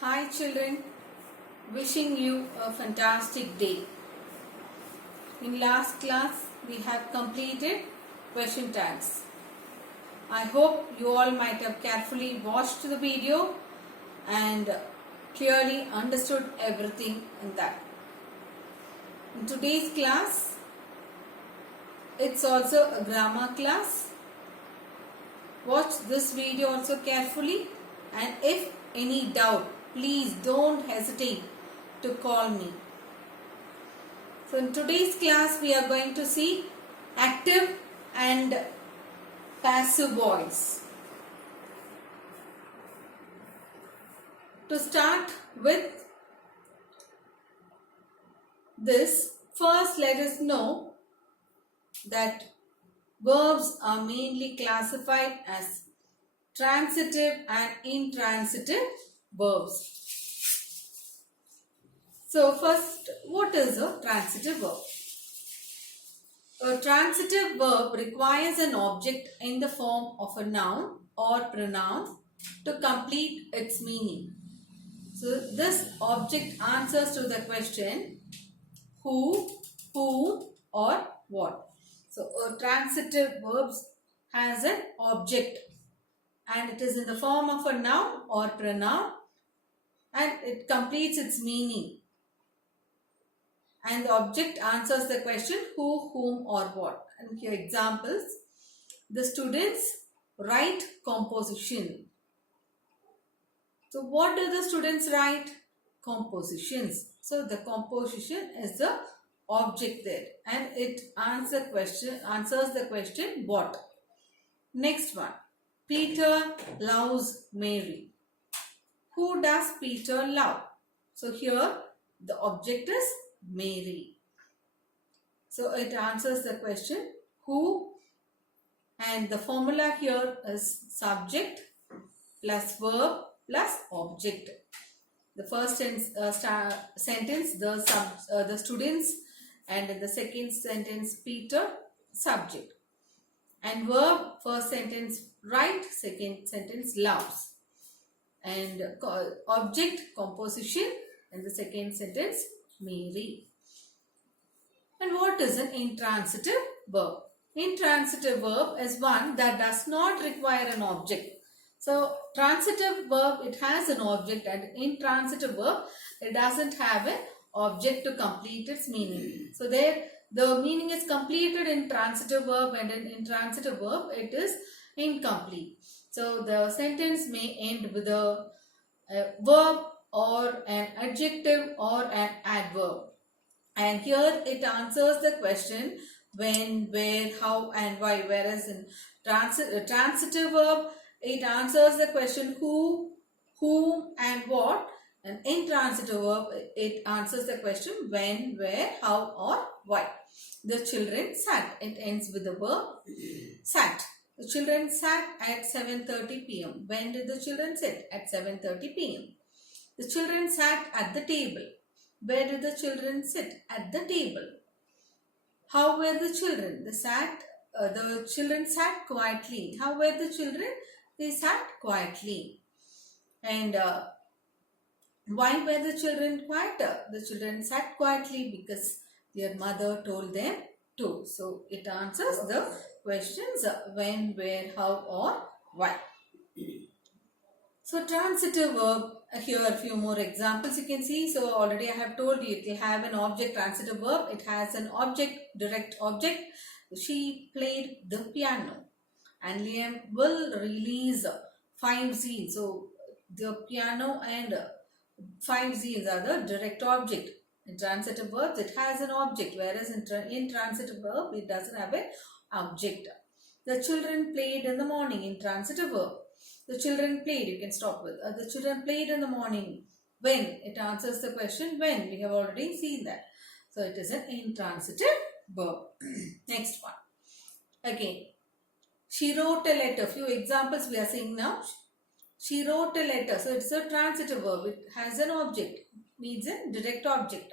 Hi children, wishing you a fantastic day. In last class we have completed question tags. I hope you all might have carefully watched the video and clearly understood everything in that. In today's class, it's also a grammar class. Watch this video also carefully, and if any doubt, please don't hesitate to call me. So in today's class we are going to see active and passive voice. To start with this, first let us know that verbs are mainly classified as transitive and intransitive verbs. So first, what is a transitive verb? A transitive verb requires an object in the form of a noun or pronoun to complete its meaning. So this object answers to the question who, whom or what. So a transitive verb has an object and it is in the form of a noun or pronoun and it completes its meaning. And the object answers the question who, whom or what. And here examples. The students write composition. So what do the students write? Compositions. So the composition is the object there and it answers the question what. Next one. Peter loves Mary. Who does Peter love? So here the object is Mary. So it answers the question who, and the formula here is subject plus verb plus object. The first sentence the students, and in the second sentence Peter, subject, and verb, first sentence write, second sentence loves, and object composition, and the second sentence Mary. And what is an intransitive verb? Intransitive verb is one that does not require an object. So transitive verb, it has an object, and intransitive verb, it doesn't have an object to complete its meaning. So there the meaning is completed in transitive verb, and in intransitive verb it is incomplete. So the sentence may end with a verb or an adjective or an adverb. And here it answers the question when, where, how and why. Whereas in transitive verb, it answers the question who, whom and what. And intransitive verb, it answers the question when, where, how or why. The children sat. It ends with the verb sat. The children sat at 7:30 p.m. When did the children sit? At 7:30 p.m. The children sat at the table. Where did the children sit? At the table. How were the children? The children sat quietly. How were the children? They sat quietly. And why were the children quieter? The children sat quietly because their mother told them to. So it answers the questions when, where, how or why. So transitive verb, here a few more examples you can see. So already I have told you, it will have an object, transitive verb. It has an object, direct object. She played the piano. And Liam will release 5 zines. So the piano and 5 zines are the direct object. In transitive verbs, it has an object. Whereas in transitive verb, it doesn't have an object. The children played in the morning. In transitive verb, the children played, you can stop with. The children played in the morning. When? It answers the question when. We have already seen that. So it is an intransitive verb. Next one. Again. She wrote a letter. Few examples we are seeing now. She wrote a letter. So it's a transitive verb. It has an object. Needs a direct object.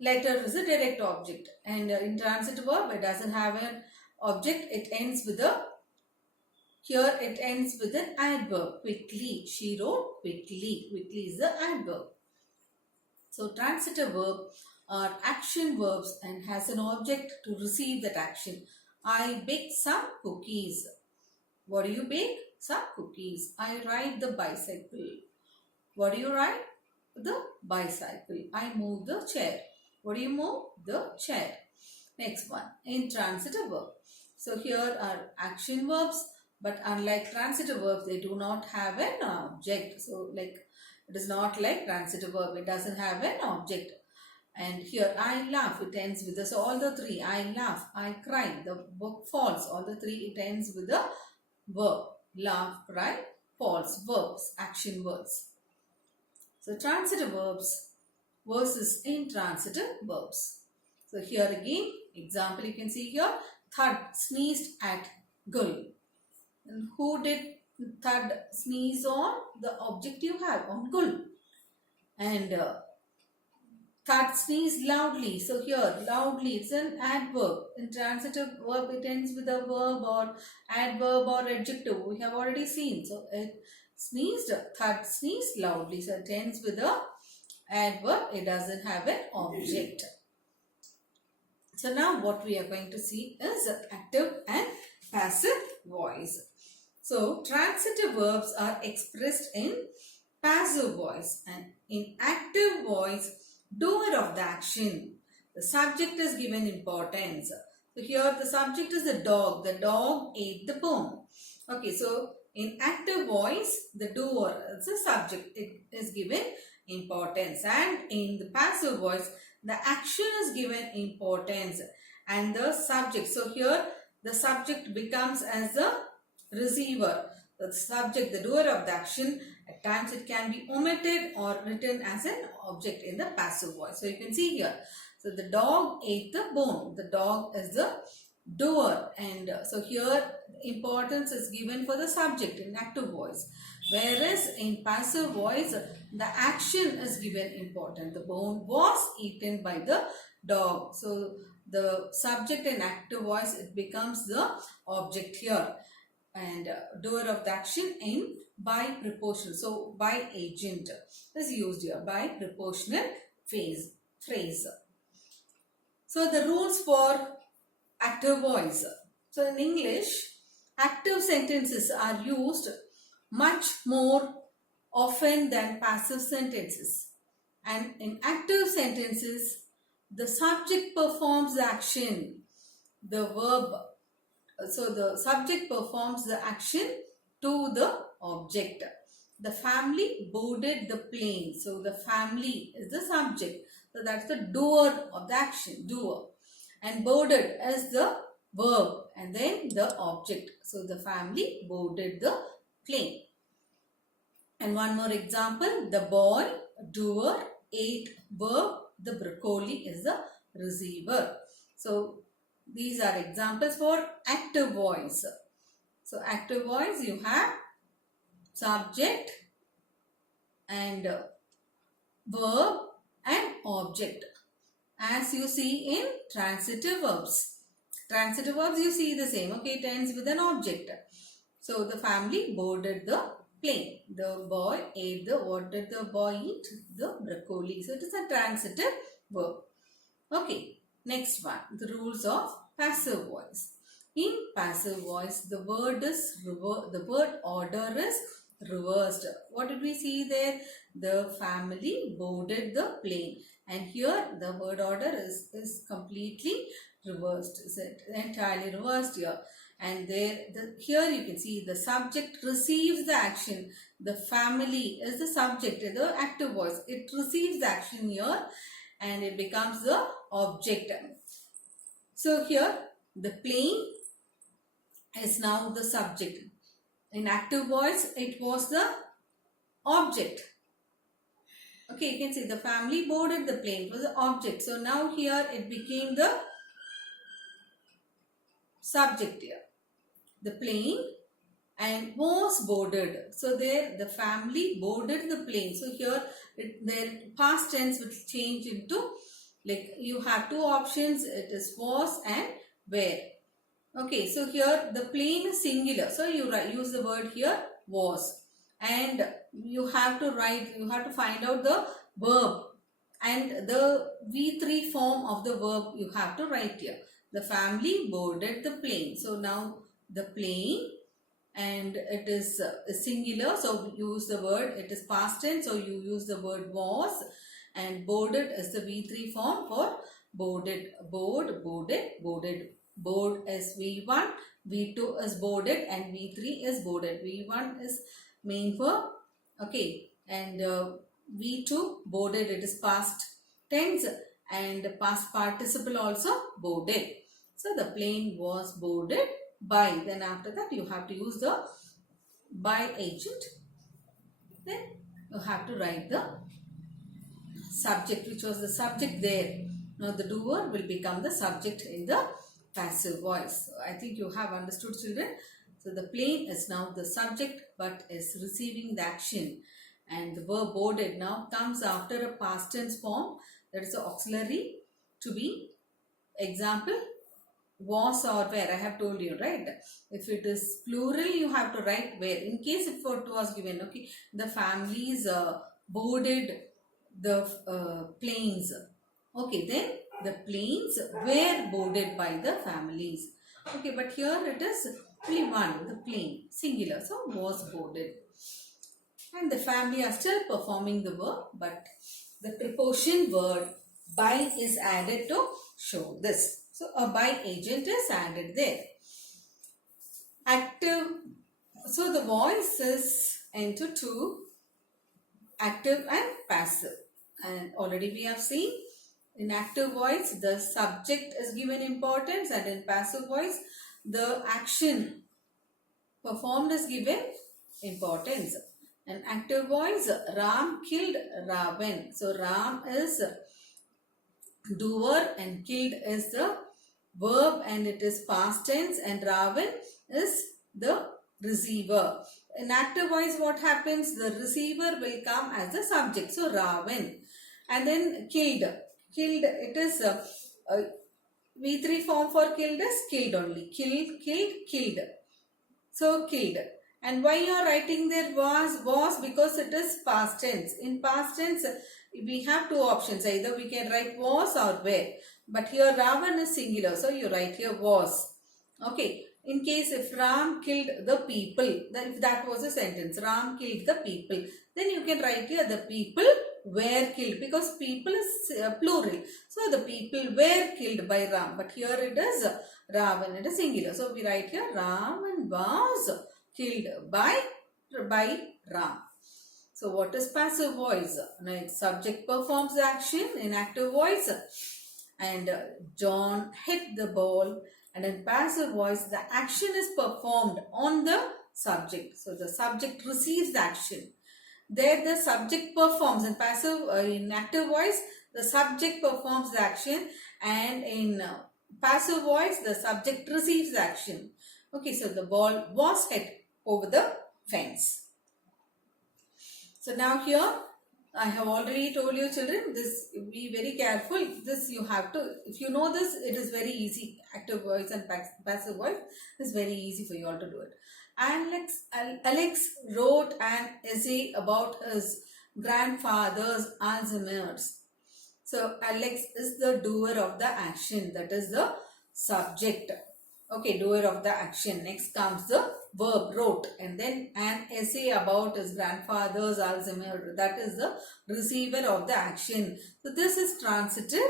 Letter is a direct object. And in transitive verb, it doesn't have an object. It ends with a Here it ends with an adverb. Quickly. She wrote quickly. Quickly is the adverb. So transitive verb are action verbs and has an object to receive that action. I bake some cookies. What do you bake? Some cookies. I ride the bicycle. What do you ride? The bicycle. I move the chair. What do you move? The chair. Next one, intransitive verb. So here are action verbs, but unlike transitive verbs, they do not have an object. So like it is not like transitive verb. It doesn't have an object. And here I laugh, it ends with the, so all the three, I laugh, I cry, the book falls, all the three, it ends with the verb. Laugh, cry, falls, verbs, action verbs. So transitive verbs versus intransitive verbs. So here again, example you can see here, Thud sneezed at Gul. And who did Thud sneeze on? The object you have, on Gul. And Thud sneezed loudly. So here, loudly, it's an adverb. In transitive verb, it ends with a verb or adverb or adjective. We have already seen. So it sneezed, Thud sneezed loudly. So it ends with a adverb. It doesn't have an object. So now what we are going to see is active and passive voice. So transitive verbs are expressed in passive voice, and in active voice, doer of the action. The subject is given importance. So here the subject is the dog. The dog ate the bone. Okay, so in active voice, the doer is the subject. It is given importance. And in the passive voice, the action is given importance and the subject. So here the subject becomes as the receiver. The subject, the doer of the action, at times it can be omitted or written as an object in the passive voice. So you can see here. So the dog ate the bone. The dog is the doer, and so here importance is given for the subject in active voice. Whereas in passive voice, the action is given importance. The bone was eaten by the dog. So the subject in active voice, it becomes the object here. And doer of the action in by prepositional. So by agent is used here, by prepositional phrase. So the rules for active voice. So in English, active sentences are used much more often than passive sentences. And in active sentences, the subject performs the action. The verb, so the subject performs the action to the object. The family boarded the plane. So the family is the subject. So that's the doer of the action, doer. And boarded is the verb and then the object. So the family boarded the plane. And one more example, the boy, doer, ate, verb, the broccoli is the receiver. So these are examples for active voice. So active voice, you have subject and verb and object, as you see in transitive verbs. Transitive verbs you see the same. Okay, it ends with an object. So the family boarded the plane. The boy ate the, what did the boy eat? The broccoli. So it is a transitive verb. Okay, next one, the rules of passive voice. In passive voice, the word order is reversed. What did we see there? The family boarded the plane. And here the word order is completely reversed. Is it entirely reversed here? And there, here you can see the subject receives the action. The family is the subject, the active voice. It receives the action here and it becomes the object. So here the plane is now the subject. In active voice, it was the object. Okay, you can see the family boarded the plane. It was the object. So now here it became the subject here. The plane and was boarded. So there the family boarded the plane. So here their past tense will change into, like, you have two options. It is was and were. Okay, so here the plane is singular. So you use the word here was. And you have to find out the verb. And the V3 form of the verb you have to write here. The family boarded the plane. So now the plane, and it is singular. So use the word, it is past tense. So you use the word was. And boarded is the V3 form for boarded. Board, boarded, boarded. Board is V1, V2 is boarded, and V3 is boarded. V1 is main verb, okay, and V2 boarded, it is past tense, and past participle also boarded. So the plane was boarded by. Then after that you have to use the by agent. Then you have to write the subject, which was the subject there. Now the doer will become the subject in the passive voice. So I think you have understood, children. So the plane is now the subject but is receiving the action, and the verb boarded now comes after a past tense form, that is the auxiliary to be. Example, was or where. I have told you, right? If it is plural, you have to write where. In case if it was given, okay, the families boarded the planes. Okay, then the planes were boarded by the families. Okay, but here it is only one, the plane, singular. So was boarded. And the family are still performing the verb, but the preposition word by is added to show this. So a by agent is added there. Active. So the voice is into two, active and passive. And already we have seen, in active voice the subject is given importance, and in passive voice the action performed is given importance. In active voice, Ram killed Ravan. So Ram is doer and killed is the verb, and it is past tense, and Ravan is the receiver. In active voice, what happens? The receiver will come as the subject. So Ravan. And then killed. Killed, it is V3 form for killed is killed only. Killed, killed, killed. So killed. And why you are writing there was because it is past tense. In past tense, we have two options. Either we can write was or were. But here Ravan is singular. So you write here was. Okay. In case if Ram killed the people, then if that was a sentence, Ram killed the people, then you can write here the people were killed, because people is plural. So the people were killed by Ram. But here it is Ravan, it is singular. So we write here Ravan was killed by Ram. So what is passive voice? Now subject performs the action in active voice, and John hit the ball. And in passive voice, the action is performed on the subject. So the subject receives the action. There the subject performs. In passive, in active voice, the subject performs the action, and in passive voice, the subject receives the action. Okay, so the ball was hit over the fence. So now here, I have already told you, children, this, be very careful. This you have to, if you know this, it is very easy. Active voice and passive voice is very easy for you all to do it. Alex wrote an essay about his grandfather's Alzheimer's. So Alex is the doer of the action, that is the subject. Okay, doer of the action. Next comes the verb, wrote, and then an essay about his grandfather's Alzheimer's, that is the receiver of the action. So this is transitive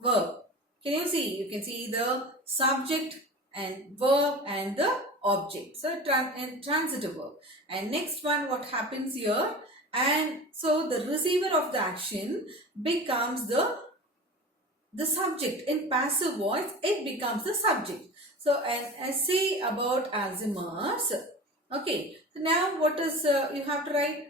verb. Can you see? You can see the subject and verb and the object. So transitive verb. And next one, what happens here? And so the receiver of the action becomes the subject. In passive voice, it becomes the subject. So an essay about Alzheimer's. Okay. So now what is, you have to write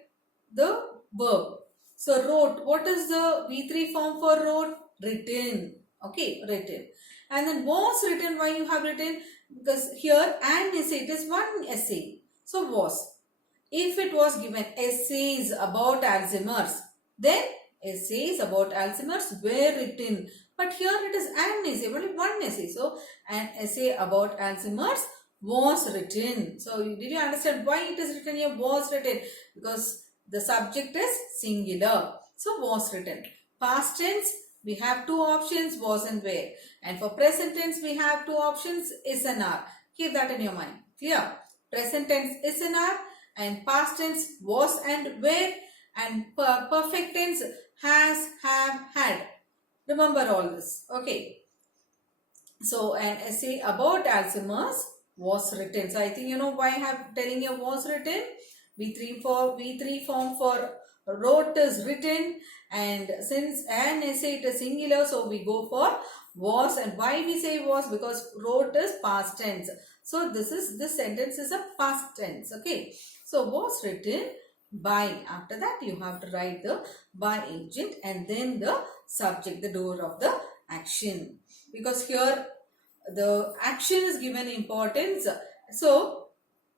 the verb. So wrote, what is the V3 form for wrote? Written. Okay, written. And then was written, why you have written? Because here an essay, it is one essay. So was. If it was given essays about Alzheimer's, then essays about Alzheimer's were written. But here it is an essay, only one essay. So an essay about Alzheimer's was written. So did you understand why it is written here? Was written because the subject is singular. So was written. Past tense, we have two options, was and were. And for present tense, we have two options, is and are. Keep that in your mind. Clear? Present tense is and are, and past tense was and were, and perfect tense has, have, had. Remember all this. Okay. So an essay about Alzheimer's was written. So I think you know why I have telling you was written. V3 form for wrote is written, and since an essay it is singular, so we go for was. And why we say was? Because wrote is past tense. So this sentence is a past tense. Okay. So was written by. After that you have to write the by agent and then the subject, the doer of the action. Because here the action is given importance. So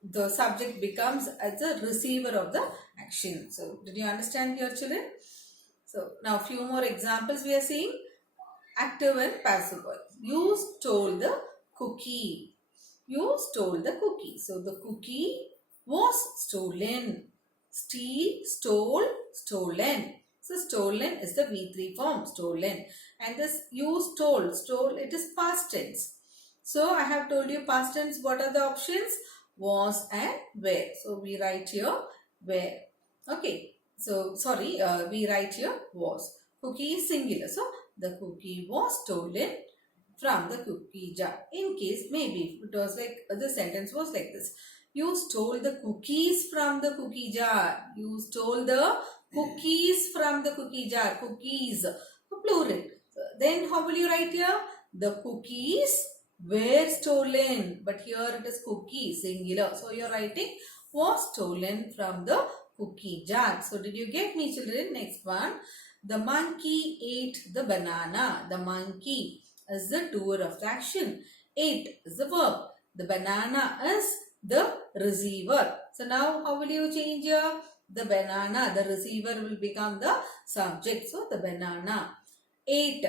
the subject becomes as a receiver of the action. So did you understand here, children? So now few more examples we are seeing. Active and passive voice. You stole the cookie. You stole the cookie. So the cookie was stolen. Steal, stole, stolen. So stolen is the V3 form, stolen. And this you stole, it is past tense. So I have told you past tense, what are the options? Was and were. So we write here were. Okay. So sorry, we write here was. Cookie is singular. So the cookie was stolen from the cookie jar. In case maybe it was like the sentence was like this. You stole the cookies from the cookie jar. You stole the cookies from the cookie jar. Cookies, plural. Then how will you write here? The cookies were stolen. But here it is cookie, singular. So you are writing was stolen from the cookie jar. So did you get me, children? Next one. The monkey ate the banana. The monkey is the doer of the action. Ate is the verb. The banana is the receiver. So now how will you change here? The banana, the receiver will become the subject. So the banana. Ate.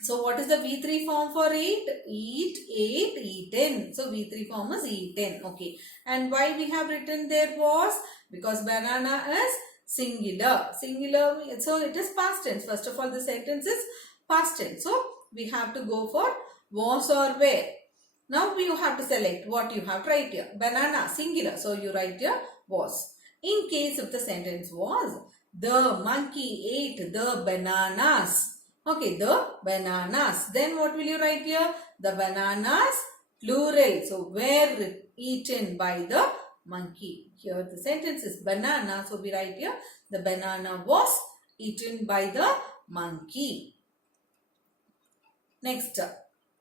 So what is the V3 form for eat? Eat, ate, eaten. So V3 form is eaten. Okay. And why we have written there was? Because banana is singular. Singular, so it is past tense. First of all, the sentence is past tense. So we have to go for was or were. Now you have to select what you have to write here. Banana, singular. So you write here was. In case if the sentence was, the monkey ate the bananas. Okay, the bananas. Then what will you write here? The bananas, plural. So were eaten by the monkey. Here the sentence is banana. So we write here, the banana was eaten by the monkey. Next,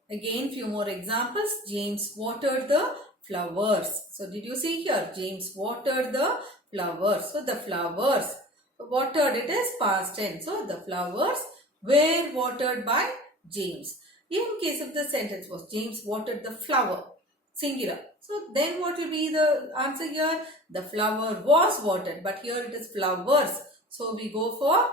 again few more examples. James watered the flowers. So did you see here? James watered the flowers. So the flowers, watered, it is past tense. So the flowers were watered by James. In case of the sentence was James watered the flower, singular. So then what will be the answer here? The flower was watered, but here it is flowers. So we go for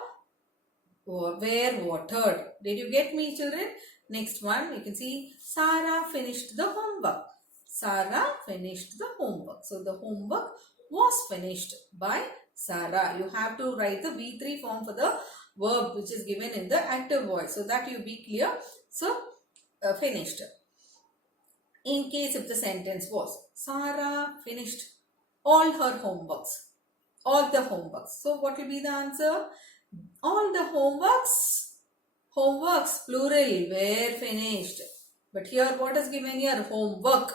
were watered. Did you get me, children? Next one, you can see Sarah finished the homework. Sarah finished the homework. So the homework was finished by Sarah. You have to write the V3 form for the verb which is given in the active voice, so that you be clear. So finished. In case if the sentence was Sarah finished all her homeworks, all the homeworks. So what will be the answer? All the homeworks plural were finished. But here what is given here? Homework.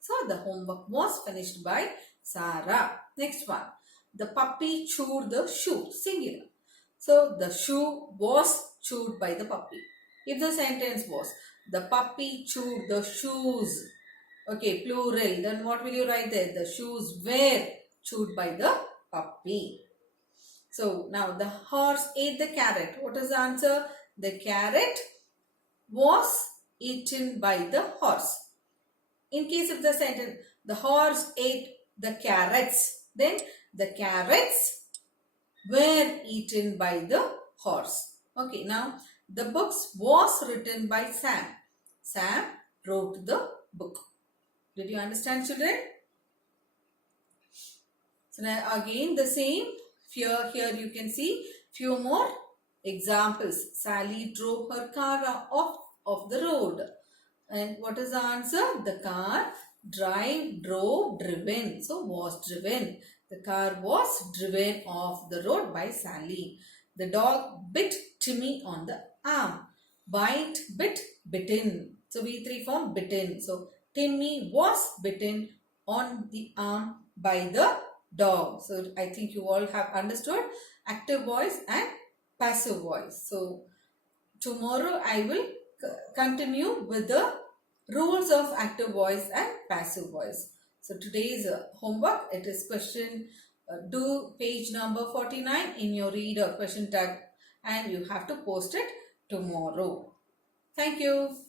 So the homework was finished by Sarah. Next one. The puppy chewed the shoe, singular. So the shoe was chewed by the puppy. If the sentence was the puppy chewed the shoes, okay, plural, then what will you write there? The shoes were chewed by the puppy. So now the horse ate the carrot. What is the answer? The carrot was eaten by the horse. In case of the sentence, the horse ate the carrots, then the carrots were eaten by the horse. Okay, now the books was written by Sam. Sam wrote the book. Did you understand, children? So now again the same. Here you can see few more examples. Sally drove her car off the road. And what is the answer? The car drove, driven. So was driven. The car was driven off the road by Sally. The dog bit Timmy on the arm. Bite, bit, bitten. So V3 form bitten. So Timmy was bitten on the arm by the dog. So I think you all have understood active voice and passive voice. So tomorrow I will continue with the rules of active voice and passive voice. So today's homework, it is question, do page number 49 in your reader question tag, and you have to post it tomorrow. Thank you.